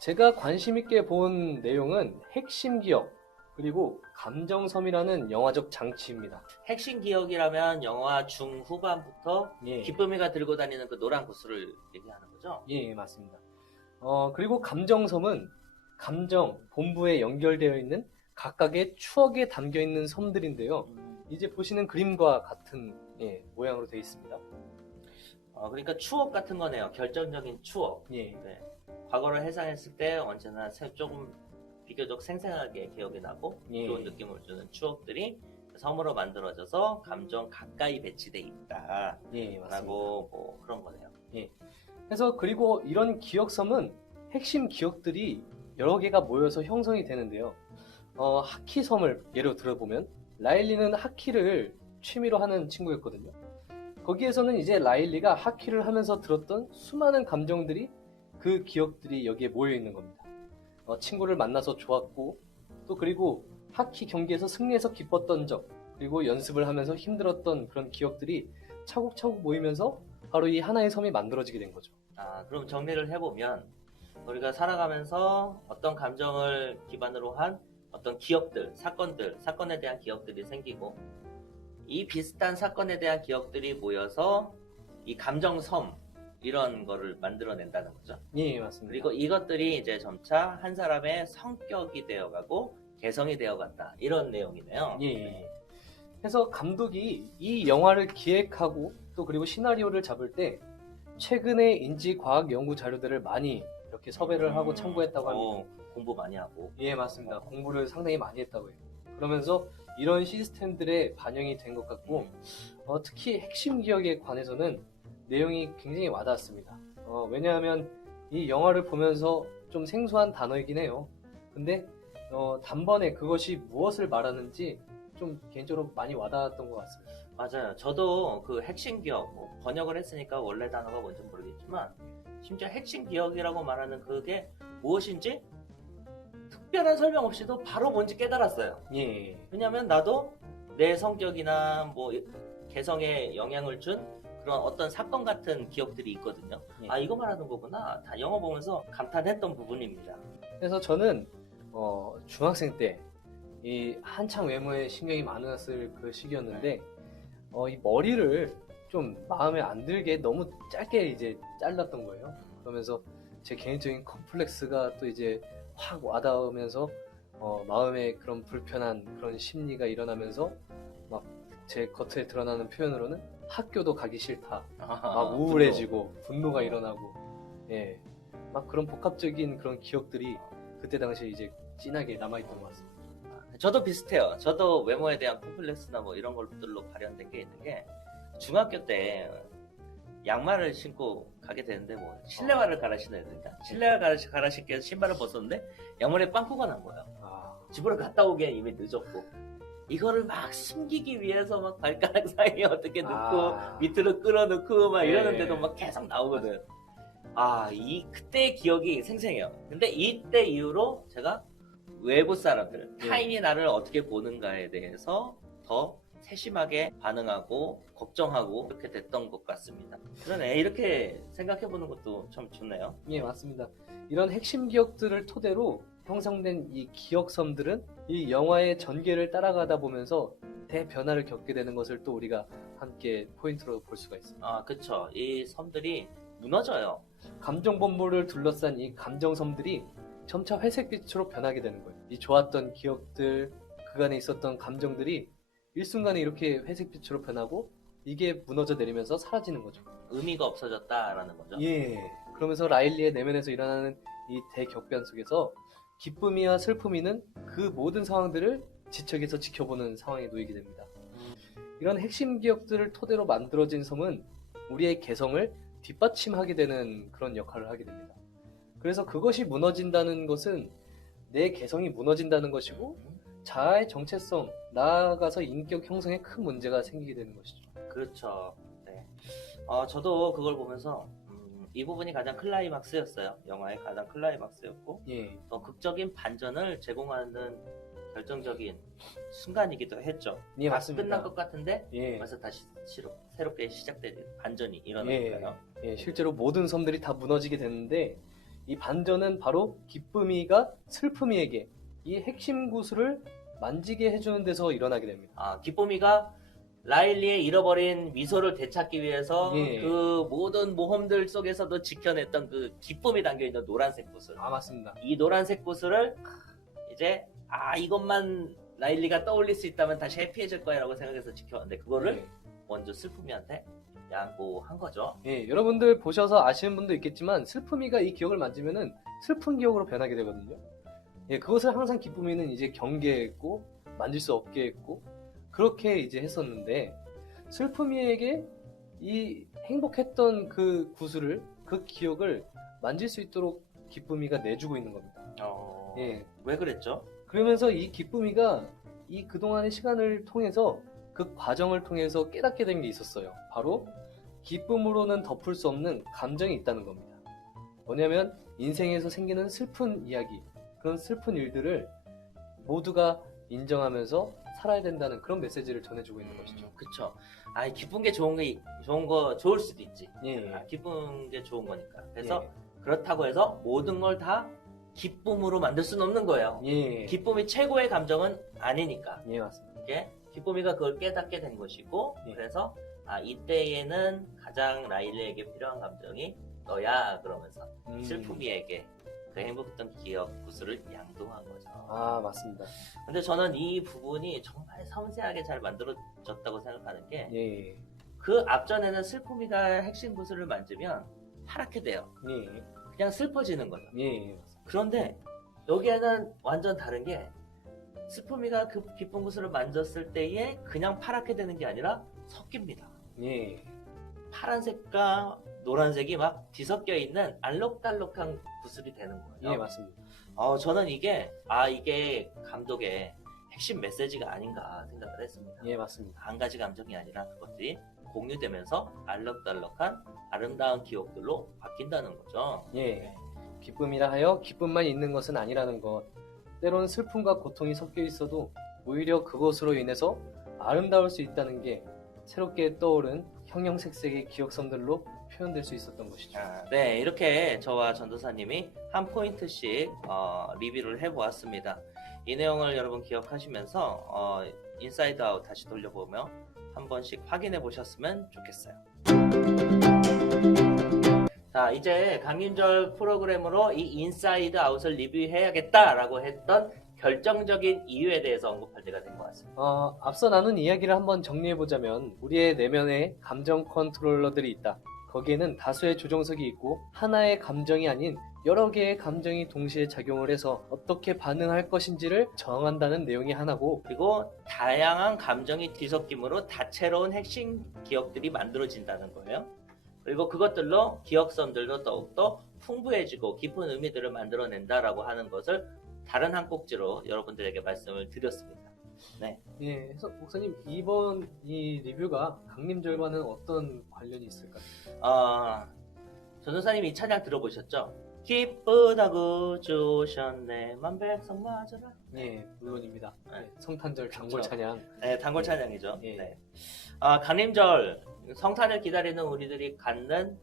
제가 관심 있게 본 내용은 핵심 기억, 그리고 감정섬이라는 영화적 장치입니다. 핵심 기억이라면 영화 중후반부터 예, 기쁨이가 들고 다니는 그 노란 구슬을 얘기하는 거죠? 예, 맞습니다. 그리고 감정섬은 감정, 본부에 연결되어 있는 각각의 추억에 담겨 있는 섬들인데요. 이제 보시는 그림과 같은 모양으로 되어 있습니다. 그러니까 추억 같은 거네요. 결정적인 추억. 예, 네. 과거를 회상했을 때 언제나 조금 비교적 생생하게 기억이 나고 예. 좋은 느낌을 주는 추억들이 섬으로 만들어져서 감정 가까이 배치돼 있다. 예, 맞습니다. 라고 뭐 그런 거네요. 그래서 그리고 이런 기억섬은 핵심 기억들이 여러 개가 모여서 형성이 되는데요. 하키섬을 예로 들어보면 라일리는 하키를 취미로 하는 친구였거든요. 거기에서는 이제 라일리가 하키를 하면서 들었던 수많은 감정들이 그 기억들이 여기에 모여 있는 겁니다. 친구를 만나서 좋았고 또 그리고 하키 경기에서 승리해서 기뻤던 적 그리고 연습을 하면서 힘들었던 그런 기억들이 차곡차곡 모이면서 바로 이 하나의 섬이 만들어지게 된 거죠. 그럼 정리를 해보면 우리가 살아가면서 어떤 감정을 기반으로 한 어떤 기억들, 사건에 대한 기억들이 생기고 이 비슷한 사건에 대한 기억들이 모여서 이 감정섬 이런 거를 만들어낸다는 거죠. 예, 맞습니다. 그리고 이것들이 이제 점차 한 사람의 성격이 되어가고 개성이 되어간다 이런 내용이네요. 예. 그래서 감독이 이 영화를 기획하고 또 그리고 시나리오를 잡을 때 최근의 인지 과학 연구 자료들을 많이 이렇게 섭외를 하고 참고했다고 합니다. 공부 많이 하고. 예, 맞습니다. 공부를 상당히 많이 했다고 해요. 그러면서 이런 시스템들에 반영이 된 것 같고 특히 핵심 기억에 관해서는 내용이 굉장히 와닿았습니다. 왜냐하면 이 영화를 보면서 좀 생소한 단어이긴 해요. 근데 단번에 그것이 무엇을 말하는지 좀 개인적으로 많이 와닿았던 것 같습니다. 맞아요. 저도 그 핵심 기억, 번역을 했으니까 원래 단어가 뭔지 모르겠지만 심지어 핵심 기억이라고 말하는 그게 무엇인지 특별한 설명 없이도 바로 뭔지 깨달았어요. 예, 왜냐면 나도 내 성격이나 뭐 개성에 영향을 준 그런 어떤 사건 같은 기억들이 있거든요. 예. 이거 말하는 거구나. 다 영화 보면서 감탄했던 부분입니다. 그래서 저는 중학생 때 이 한창 외모에 신경이 많았을 그 시기였는데 이 머리를 좀 마음에 안 들게 너무 짧게 이제 잘랐던 거예요. 그러면서 제 개인적인 컴플렉스가 또 이제 확 와닿으면서 마음에 그런 불편한 그런 심리가 일어나면서 막 제 겉에 드러나는 표현으로는 학교도 가기 싫다. 막 우울해지고 분노가 일어나고 예, 막 그런 복합적인 그런 기억들이 그때 당시에 이제 진하게 남아있던 것 같습니다. 저도 비슷해요. 저도 외모에 대한 콤플렉스나 뭐 이런 것들로 발현된 게 있는 게 중학교 때 양말을 신고 가게 되는데 뭐 실내화를 갈아 신어야 되니까 실내화 갈아 신기 위해서 신발을 벗었는데 양말에 빵꾸가 난 거예요. 집으로 갔다 오기엔 이미 늦었고 이거를 막 숨기기 위해서 막 발가락 사이에 어떻게 넣고 밑으로 끌어넣고 막 이러는데도 막 계속 나오거든. 그때의 기억이 생생해요. 근데 이때 이후로 제가 외부 사람들, 타인이 나를 어떻게 보는가에 대해서 더 세심하게 반응하고 걱정하고 그렇게 됐던 것 같습니다. 그러네. 이렇게 생각해보는 것도 참 좋네요. 예, 맞습니다. 이런 핵심 기억들을 토대로 형성된 이 기억섬들은 이 영화의 전개를 따라가다 보면서 대변화를 겪게 되는 것을 또 우리가 함께 포인트로 볼 수가 있습니다. 그쵸. 이 섬들이 무너져요. 감정 본부를 둘러싼 이 감정섬들이 점차 회색빛으로 변하게 되는 거예요. 이 좋았던 기억들, 그간에 있었던 감정들이 일순간에 이렇게 회색빛으로 변하고 이게 무너져 내리면서 사라지는 거죠. 의미가 없어졌다라는 거죠. 예. 그러면서 라일리의 내면에서 일어나는 이 대격변 속에서 기쁨이와 슬픔이는 그 모든 상황들을 지척에서 지켜보는 상황에 놓이게 됩니다. 이런 핵심 기억들을 토대로 만들어진 섬은 우리의 개성을 뒷받침하게 되는 그런 역할을 하게 됩니다. 그래서 그것이 무너진다는 것은 내 개성이 무너진다는 것이고 자아의 정체성, 나아가서 인격 형성에 큰 문제가 생기게 되는 것이죠. 그렇죠. 네. 저도 그걸 보면서 이 부분이 가장 클라이막스였어요. 영화의 가장 클라이막스였고 예, 더 극적인 반전을 제공하는 결정적인 순간이기도 했죠. 예, 맞습니다. 끝난 것 같은데 예, 그래서 다시 새롭게 시작되는 반전이 일어나니까요. 예, 실제로 모든 섬들이 다 무너지게 됐는데 이 반전은 바로 기쁨이가 슬픔이에게 이 핵심 구슬을 만지게 해주는 데서 일어나게 됩니다. 아, 기쁨이가 라일리의 잃어버린 미소를 되찾기 위해서 예. 그 모든 모험들 속에서도 지켜냈던 그 기쁨이 담겨있는 노란색 구슬. 아, 맞습니다. 이 노란색 구슬을 이제 이것만 라일리가 떠올릴 수 있다면 다시 해피해질 거야 라고 생각해서 지켜왔는데 그거를 예. 먼저 슬픔이한테 양보한 거죠. 예, 여러분들 보셔서 아시는 분도 있겠지만 슬픔이가 이 기억을 만지면은 슬픈 기억으로 변하게 되거든요. 예, 그것을 항상 기쁨이는 이제 경계했고 만질 수 없게 했고 그렇게 이제 했었는데 슬픔이에게 이 행복했던 그 구슬을 그 기억을 만질 수 있도록 기쁨이가 내주고 있는 겁니다. 예, 왜 그랬죠? 그러면서 이 기쁨이가 이 그동안의 시간을 통해서 그 과정을 통해서 깨닫게 된 게 있었어요. 바로 기쁨으로는 덮을 수 없는 감정이 있다는 겁니다. 뭐냐면 인생에서 생기는 슬픈 이야기, 그런 슬픈 일들을 모두가 인정하면서 살아야 된다는 그런 메시지를 전해주고 있는 것이죠. 그쵸. 기쁜 게 좋을 수도 있지. 예. 기쁜 게 좋은 거니까. 그래서 예. 그렇다고 해서 모든 걸 다 기쁨으로 만들 수는 없는 거예요. 예. 기쁨이 최고의 감정은 아니니까. 예, 맞습니다. 기쁨이가 그걸 깨닫게 된 것이고, 예. 그래서 이때에는 가장 라일리에게 필요한 감정이 너야 그러면서 슬픔이에게 그 행복했던 기억 구슬을 양도한 거죠. 아, 맞습니다. 근데 저는 이 부분이 정말 섬세하게 잘 만들어졌다고 생각하는 게 그 예. 앞전에는 슬픔이가 핵심 구슬을 만지면 파랗게 돼요. 예. 그냥 슬퍼지는 거죠. 예. 그런데 여기에는 완전 다른 게 슬픔이가 그 기쁜 구슬을 만졌을 때에 그냥 파랗게 되는 게 아니라 섞입니다. 예. 파란색과 노란색이 막 뒤섞여 있는 알록달록한 구슬이 되는 거예요. 예, 맞습니다. 저는 이게 감독의 핵심 메시지가 아닌가 생각을 했습니다. 예, 맞습니다. 한 가지 감정이 아니라 그것들이 공유되면서 알록달록한 아름다운 기억들로 바뀐다는 거죠. 예. 기쁨이라 하여 기쁨만 있는 것은 아니라는 것. 때로는 슬픔과 고통이 섞여 있어도 오히려 그것으로 인해서 아름다울 수 있다는 게 새롭게 떠오른 형형색색의 기억선들로 표현될 수 있었던 것이죠. 네, 이렇게 저와 전도사님이 한 포인트씩 리뷰를 해보았습니다. 이 내용을 여러분 기억하시면서 인사이드 아웃 다시 돌려보며 한 번씩 확인해 보셨으면 좋겠어요. 자, 이제 강림절 프로그램으로 이 인사이드 아웃을 리뷰해야겠다라고 했던 결정적인 이유에 대해서 언급할 때가 된 것 같습니다. 앞서 나눈 이야기를 한번 정리해보자면 우리의 내면에 감정 컨트롤러들이 있다. 거기에는 다수의 조정석이 있고 하나의 감정이 아닌 여러 개의 감정이 동시에 작용을 해서 어떻게 반응할 것인지를 정한다는 내용이 하나고, 그리고 다양한 감정이 뒤섞임으로 다채로운 핵심 기억들이 만들어진다는 거예요. 그리고 그것들로 기억선들도 더욱더 풍부해지고 깊은 의미들을 만들어낸다라고 하는 것을 다른 한 꼭지로 여러분들에게 말씀을 드렸습니다. 네. 예, 그래서 목사님 이번 이 리뷰가 강림절과는 어떤 관련이 있을까요? 전도사님 이 찬양 들어보셨죠? 기쁘다고 주셨네 만백성 맞으라. 예, 물론입니다. 네. 네, 성탄절 단골 그렇죠. 찬양. 네, 단골 찬양이죠. 예. 네. 강림절 성탄을 기다리는 우리들이 갖는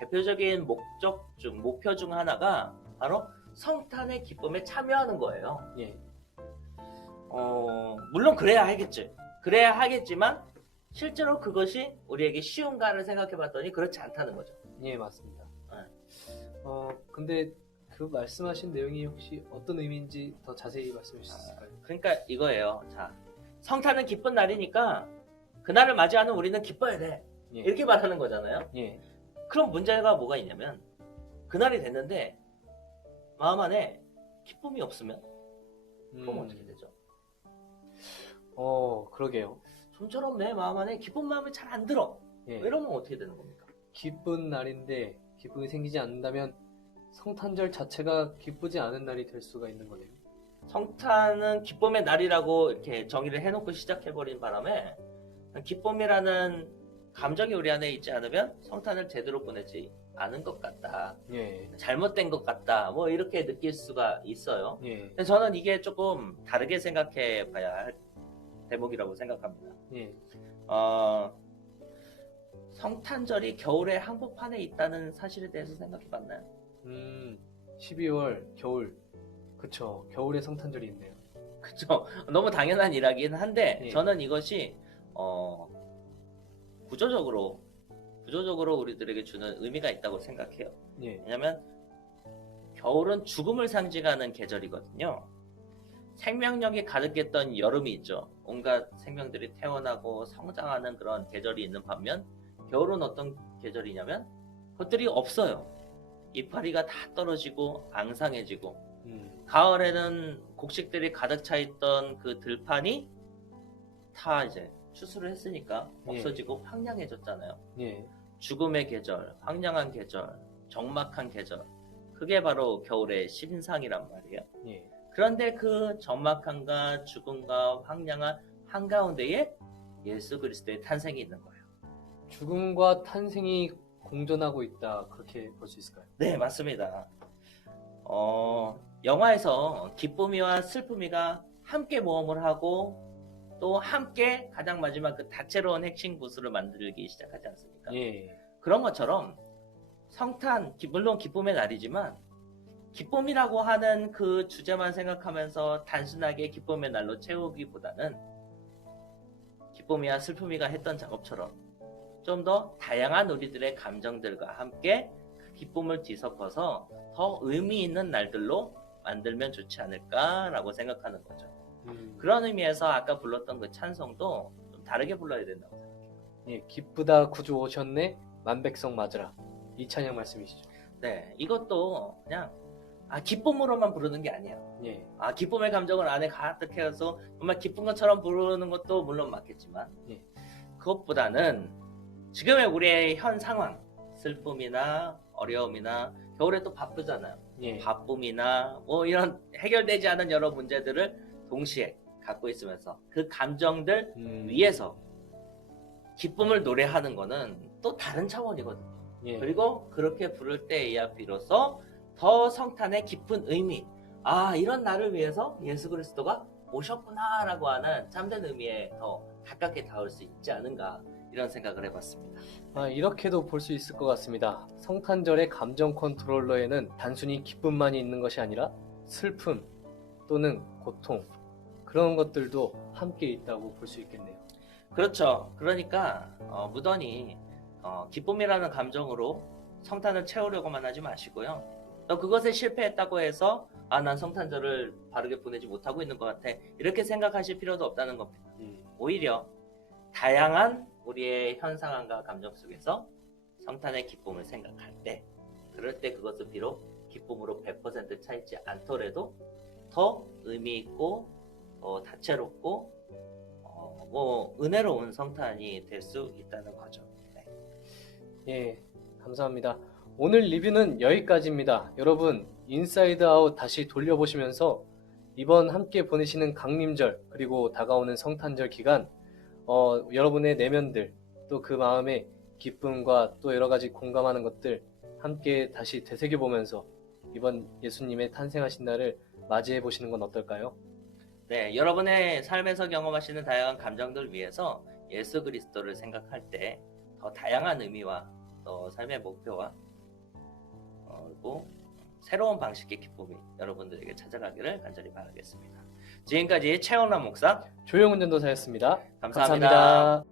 대표적인 목표 중 하나가 바로 성탄의 기쁨에 참여하는 거예요. 예, 물론 그래야 하겠지만 실제로 그것이 우리에게 쉬운가를 생각해 봤더니 그렇지 않다는 거죠. 예, 맞습니다. 네. 근데 그 말씀하신 내용이 혹시 어떤 의미인지 더 자세히 말씀해 주실 수 있을까요? 그러니까 이거예요. 자, 성탄은 기쁜 날이니까 그날을 맞이하는 우리는 기뻐야 돼. 예, 이렇게 말하는 거잖아요. 예, 그럼 문제가 뭐가 있냐면 그날이 됐는데 마음 안에 기쁨이 없으면 그럼 어떻게 되죠? 그러게요. 좀처럼 내 마음 안에 기쁜 마음이 잘 안 들어. 예, 이러면 어떻게 되는 겁니까? 기쁜 날인데 기쁨이 생기지 않는다면 성탄절 자체가 기쁘지 않은 날이 될 수가 있는 거네요. 성탄은 기쁨의 날이라고 이렇게 정의를 해놓고 시작해버린 바람에 기쁨이라는 감정이 우리 안에 있지 않으면 성탄을 제대로 보내지 않은 것 같다. 예, 잘못된 것 같다. 뭐 이렇게 느낄 수가 있어요. 예, 근데 저는 이게 조금 다르게 생각해 봐야 할 대목이라고 생각합니다. 예, 성탄절이 겨울의 한복판에 있다는 사실에 대해서 생각해 봤나요? 12월 겨울. 그쵸. 겨울에 성탄절이 있네요. 그죠? 너무 당연한 일이긴 한데 예. 저는 이것이 구조적으로 우리들에게 주는 의미가 있다고 생각해요. 예. 왜냐면 겨울은 죽음을 상징하는 계절이거든요. 생명력이 가득했던 여름이 있죠. 온갖 생명들이 태어나고 성장하는 그런 계절이 있는 반면 겨울은 어떤 계절이냐면 그것들이 없어요. 이파리가 다 떨어지고 앙상해지고 가을에는 곡식들이 가득 차 있던 그 들판이 다 이제 추수를 했으니까 없어지고 황량해졌잖아요. 예. 죽음의 계절, 황량한 계절, 적막한 계절. 그게 바로 겨울의 신상이란 말이에요. 예. 그런데 그 적막함과 죽음과 황량한 한가운데에 예수 그리스도의 탄생이 있는 거예요. 죽음과 탄생이 공존하고 있다. 그렇게 볼 수 있을까요? 네, 맞습니다. 영화에서 기쁨이와 슬픔이가 함께 모험을 하고 또 함께 가장 마지막 그 다채로운 핵심 구슬을 만들기 시작하지 않습니까? 예. 그런 것처럼 성탄, 물론 기쁨의 날이지만 기쁨이라고 하는 그 주제만 생각하면서 단순하게 기쁨의 날로 채우기보다는 기쁨이와 슬픔이가 했던 작업처럼 좀 더 다양한 우리들의 감정들과 함께 그 기쁨을 뒤섞어서 더 의미 있는 날들로 만들면 좋지 않을까라고 생각하는 거죠. 그런 의미에서 아까 불렀던 그 찬송도 좀 다르게 불러야 된다고 생각해요. 예. 기쁘다 구주 오셨네 만백성 맞으라. 이 찬양 말씀이시죠. 네, 이것도 그냥 기쁨으로만 부르는 게 아니에요. 예. 기쁨의 감정을 안에 가득해서 정말 기쁜 것처럼 부르는 것도 물론 맞겠지만 예. 그것보다는 지금의 우리의 현 상황, 슬픔이나 어려움이나 겨울에 또 바쁘잖아요. 예. 바쁨이나 뭐 이런 해결되지 않은 여러 문제들을 동시에 갖고 있으면서 그 감정들 위에서 기쁨을 노래하는 거는 또 다른 차원이거든요. 예. 그리고 그렇게 부를 때에야 비로소 더 성탄의 깊은 의미, 이런 날을 위해서 예수 그리스도가 오셨구나라고 하는 참된 의미에 더 가깝게 닿을 수 있지 않은가 이런 생각을 해봤습니다. 이렇게도 볼 수 있을 것 같습니다. 성탄절의 감정 컨트롤러에는 단순히 기쁨만이 있는 것이 아니라 슬픔 또는 고통 그런 것들도 함께 있다고 볼 수 있겠네요. 그렇죠. 그러니까 무던히 기쁨이라는 감정으로 성탄을 채우려고만 하지 마시고요. 또 그것에 실패했다고 해서 난 성탄절을 바르게 보내지 못하고 있는 것 같아 이렇게 생각하실 필요도 없다는 겁니다. 오히려 다양한 우리의 현 상황과 감정 속에서 성탄의 기쁨을 생각할 때 그럴 때 그것은 비록 기쁨으로 100% 차있지 않더라도 더 의미 있고 더 다채롭고 은혜로운 성탄이 될 수 있다는 거죠. 네. 예, 감사합니다. 오늘 리뷰는 여기까지입니다. 여러분 인사이드 아웃 다시 돌려보시면서 이번 함께 보내시는 강림절 그리고 다가오는 성탄절 기간 여러분의 내면들 또 그 마음의 기쁨과 또 여러가지 공감하는 것들 함께 다시 되새겨보면서 이번 예수님의 탄생하신 날을 맞이해 보시는 건 어떨까요? 네, 여러분의 삶에서 경험하시는 다양한 감정들 위해서 예수 그리스도를 생각할 때 더 다양한 의미와 또 삶의 목표와 그리고 새로운 방식의 기쁨이 여러분들에게 찾아가기를 간절히 바라겠습니다. 지금까지 최원남 목사, 조영훈 전도사였습니다. 감사합니다. 감사합니다.